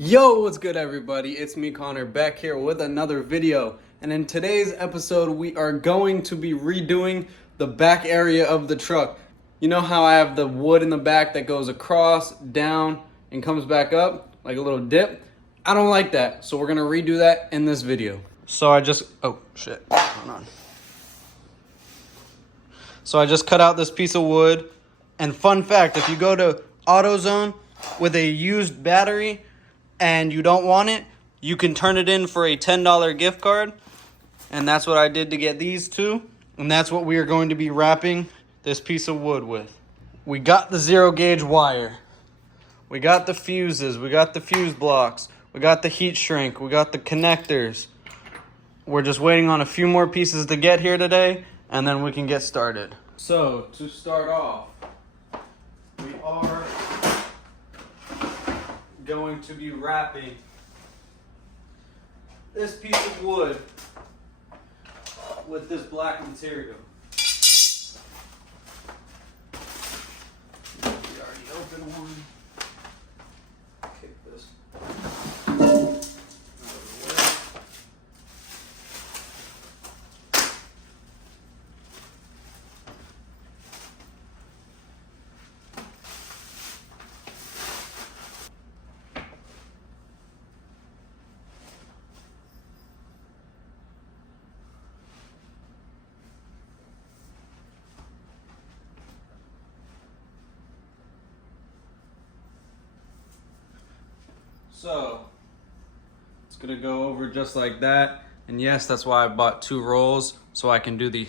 Yo, what's good everybody? It's me, Connor, back here with another video. And in today's episode, we are going to be redoing the back area of the truck. You know how I have the wood in the back that goes across, down, and comes back up, like a little dip? I don't like that, so we're gonna redo that in this video. So I just cut out this piece of wood. And fun fact, if you go to AutoZone with a used battery, and you don't want it, you can turn it in for a $10 gift card. And that's what I did to get these two. And that's what we are going to be wrapping this piece of wood with. We got the 0 gauge wire. We got the fuses. We got the fuse blocks. We got the heat shrink. We got the connectors. We're just waiting on a few more pieces to get here today, and then we can get started. So, to start off, we are going to be wrapping this piece of wood with this black material. We already opened one. Kick this out of the way. So, it's gonna go over just like that. And yes, that's why I bought 2 rolls, so I can do the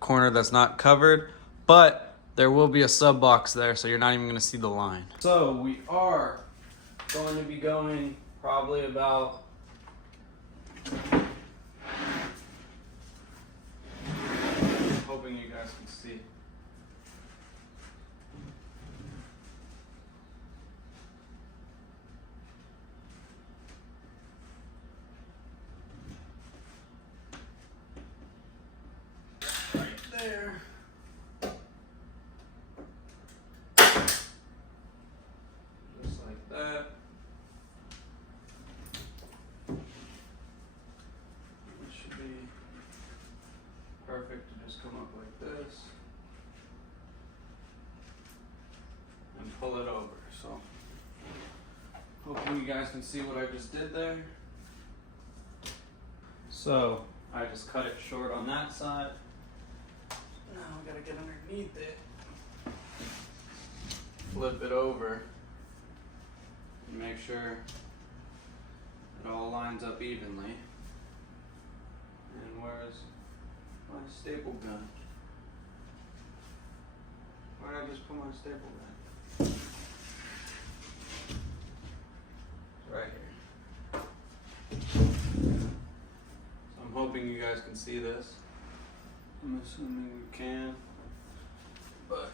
corner that's not covered. But there will be a sub box there, so you're not even gonna see the line. So we are going to be going probably about hoping you guys can see. There. Just like that. It should be perfect to just come up like this and pull it over. So hopefully you guys can see what I just did there. So I just cut it short on that side. Now we gotta get underneath it, flip it over, and make sure it all lines up evenly. And where's my staple gun? Where did I just put my staple gun? It's right here. So I'm hoping you guys can see this. I'm assuming we can, but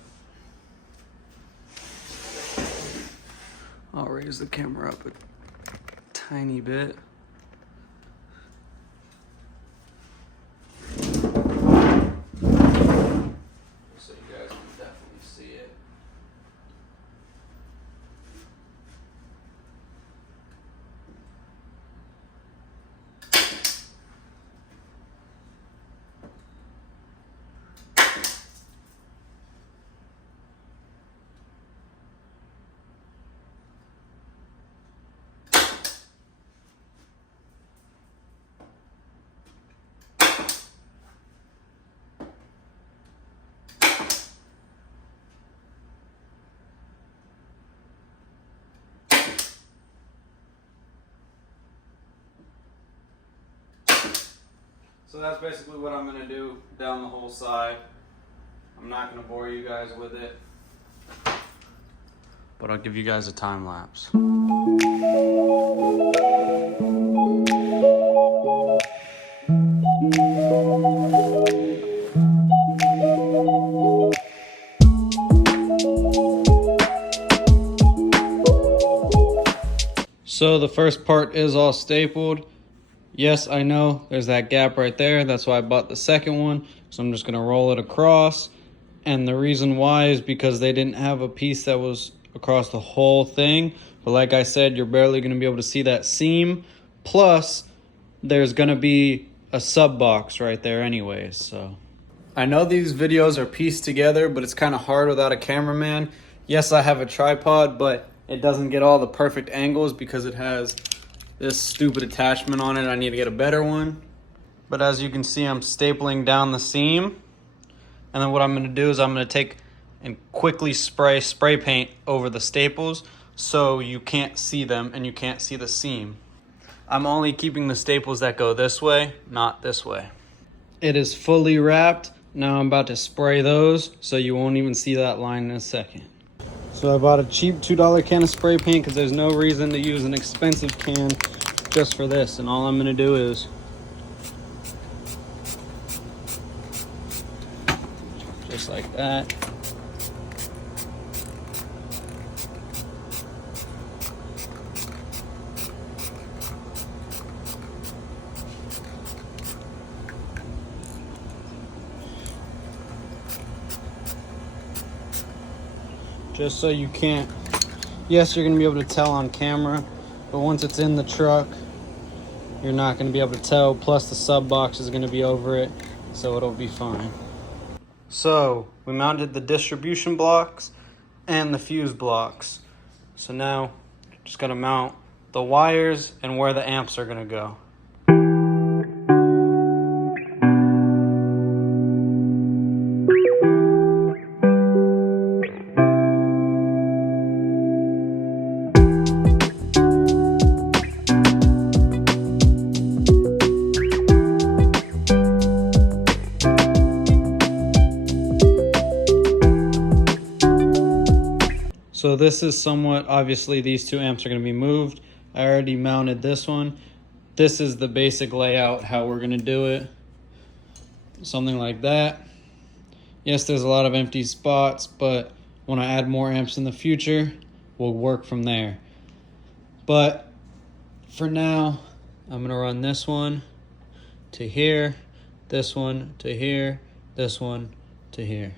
I'll raise the camera up a tiny bit. So you guys can definitely see it. So that's basically what I'm gonna do down the whole side. I'm not gonna bore you guys with it, but I'll give you guys a time lapse. So the first part is all stapled. Yes, I know there's that gap right there. That's why I bought the second one. So I'm just gonna roll it across. And the reason why is because they didn't have a piece that was across the whole thing But like I said, you're barely going to be able to see that seam. Plus, there's going to be a sub box right there anyways. So I know these videos are pieced together, but it's kind of hard without a cameraman. Yes, I have a tripod, but it doesn't get all the perfect angles because it has this stupid attachment on it. I need to get a better one. But as you can see, I'm stapling down the seam. And then what I'm going to do is I'm going to take and quickly spray paint over the staples so you can't see them and you can't see the seam. I'm only keeping the staples that go this way, not this way. It is fully wrapped. Now I'm about to spray those so you won't even see that line in a second. So I bought a cheap $2 can of spray paint because there's no reason to use an expensive can just for this. And all I'm going to do is just like that. Just so you can't, yes, you're gonna be able to tell on camera, but once it's in the truck, you're not gonna be able to tell. Plus the sub box is gonna be over it, so it'll be fine. So we mounted the distribution blocks and the fuse blocks. So now just gotta mount the wires and where the amps are gonna go. So this is somewhat, obviously these two amps are going to be moved. I already mounted this one. This is the basic layout, how we're going to do it. Something like that. Yes, there's a lot of empty spots, but when I add more amps in the future, we'll work from there. But for now, I'm going to run this one to here, this one to here, this one to here.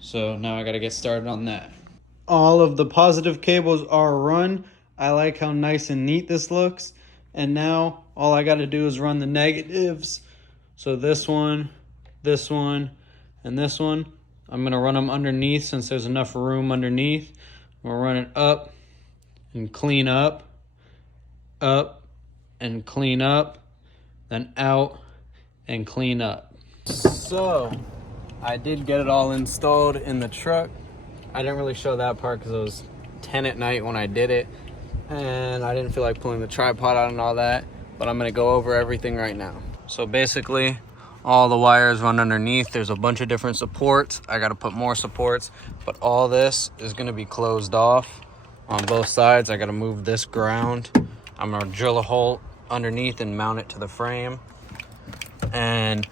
So now I got to get started on that. All of the positive cables are run. I like how nice and neat this looks. And now all I got to do is run the negatives. So this one, and this one. I'm going to run them underneath since there's enough room underneath. We'll run it up and clean up and clean up, then out and clean up. So I did get it all installed in the truck. I didn't really show that part because it was 10 at night when I did it, and I didn't feel like pulling the tripod out and all that, but I'm gonna go over everything right now. So basically, all the wires run underneath. There's a bunch of different supports. I gotta put more supports, but all this is gonna be closed off on both sides. I gotta move this ground. I'm gonna drill a hole underneath and mount it to the frame. And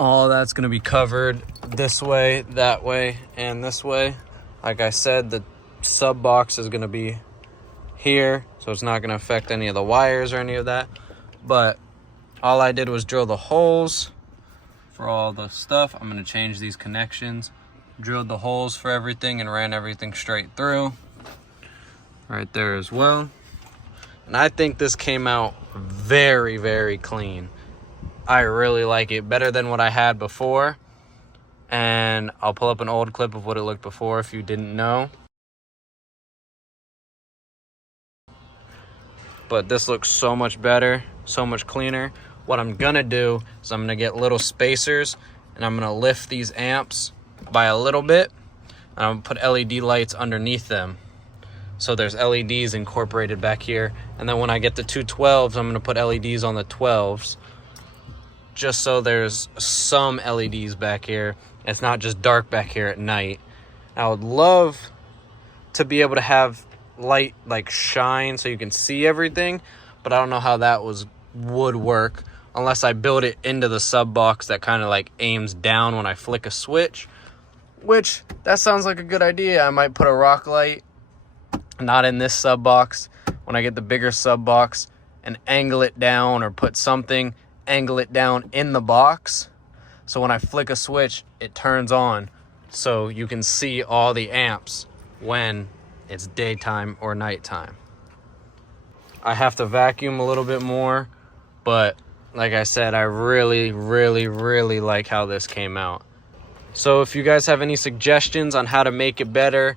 all that's gonna be covered this way, that way, and this way. Like I said, the sub box is going to be here, so it's not going to affect any of the wires or any of that. But all I did was drill the holes for all the stuff. I'm going to change these connections. Drilled the holes for everything and ran everything straight through. Right there as well. And I think this came out very, very clean. I really like it. Better than what I had before. And I'll pull up an old clip of what it looked before if you didn't know. But this looks so much better, so much cleaner. What I'm gonna do is I'm gonna get little spacers and I'm gonna lift these amps by a little bit. And I'm gonna put LED lights underneath them. So there's LEDs incorporated back here. And then when I get the 212s, I'm gonna put LEDs on the 12s. Just so there's some LEDs back here. It's not just dark back here at night. I would love to be able to have light like shine so you can see everything, but I don't know how that would work unless I build it into the sub box that kind of like aims down when I flick a switch, which that sounds like a good idea. I might put a rock light, not in this sub box, when I get the bigger sub box, and angle it down, or put something, angle it down in the box. So when I flick a switch, it turns on so you can see all the amps when it's daytime or nighttime. I have to vacuum a little bit more, but like I said, I really like how this came out. So if you guys have any suggestions on how to make it better,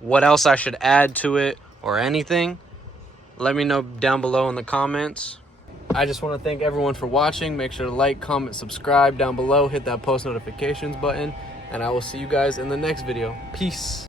what else I should add to it or anything, let me know down below in the comments. I just want to thank everyone for watching. Make sure to like, comment, subscribe down below, hit that post notifications button, and I will see you guys in the next video. Peace.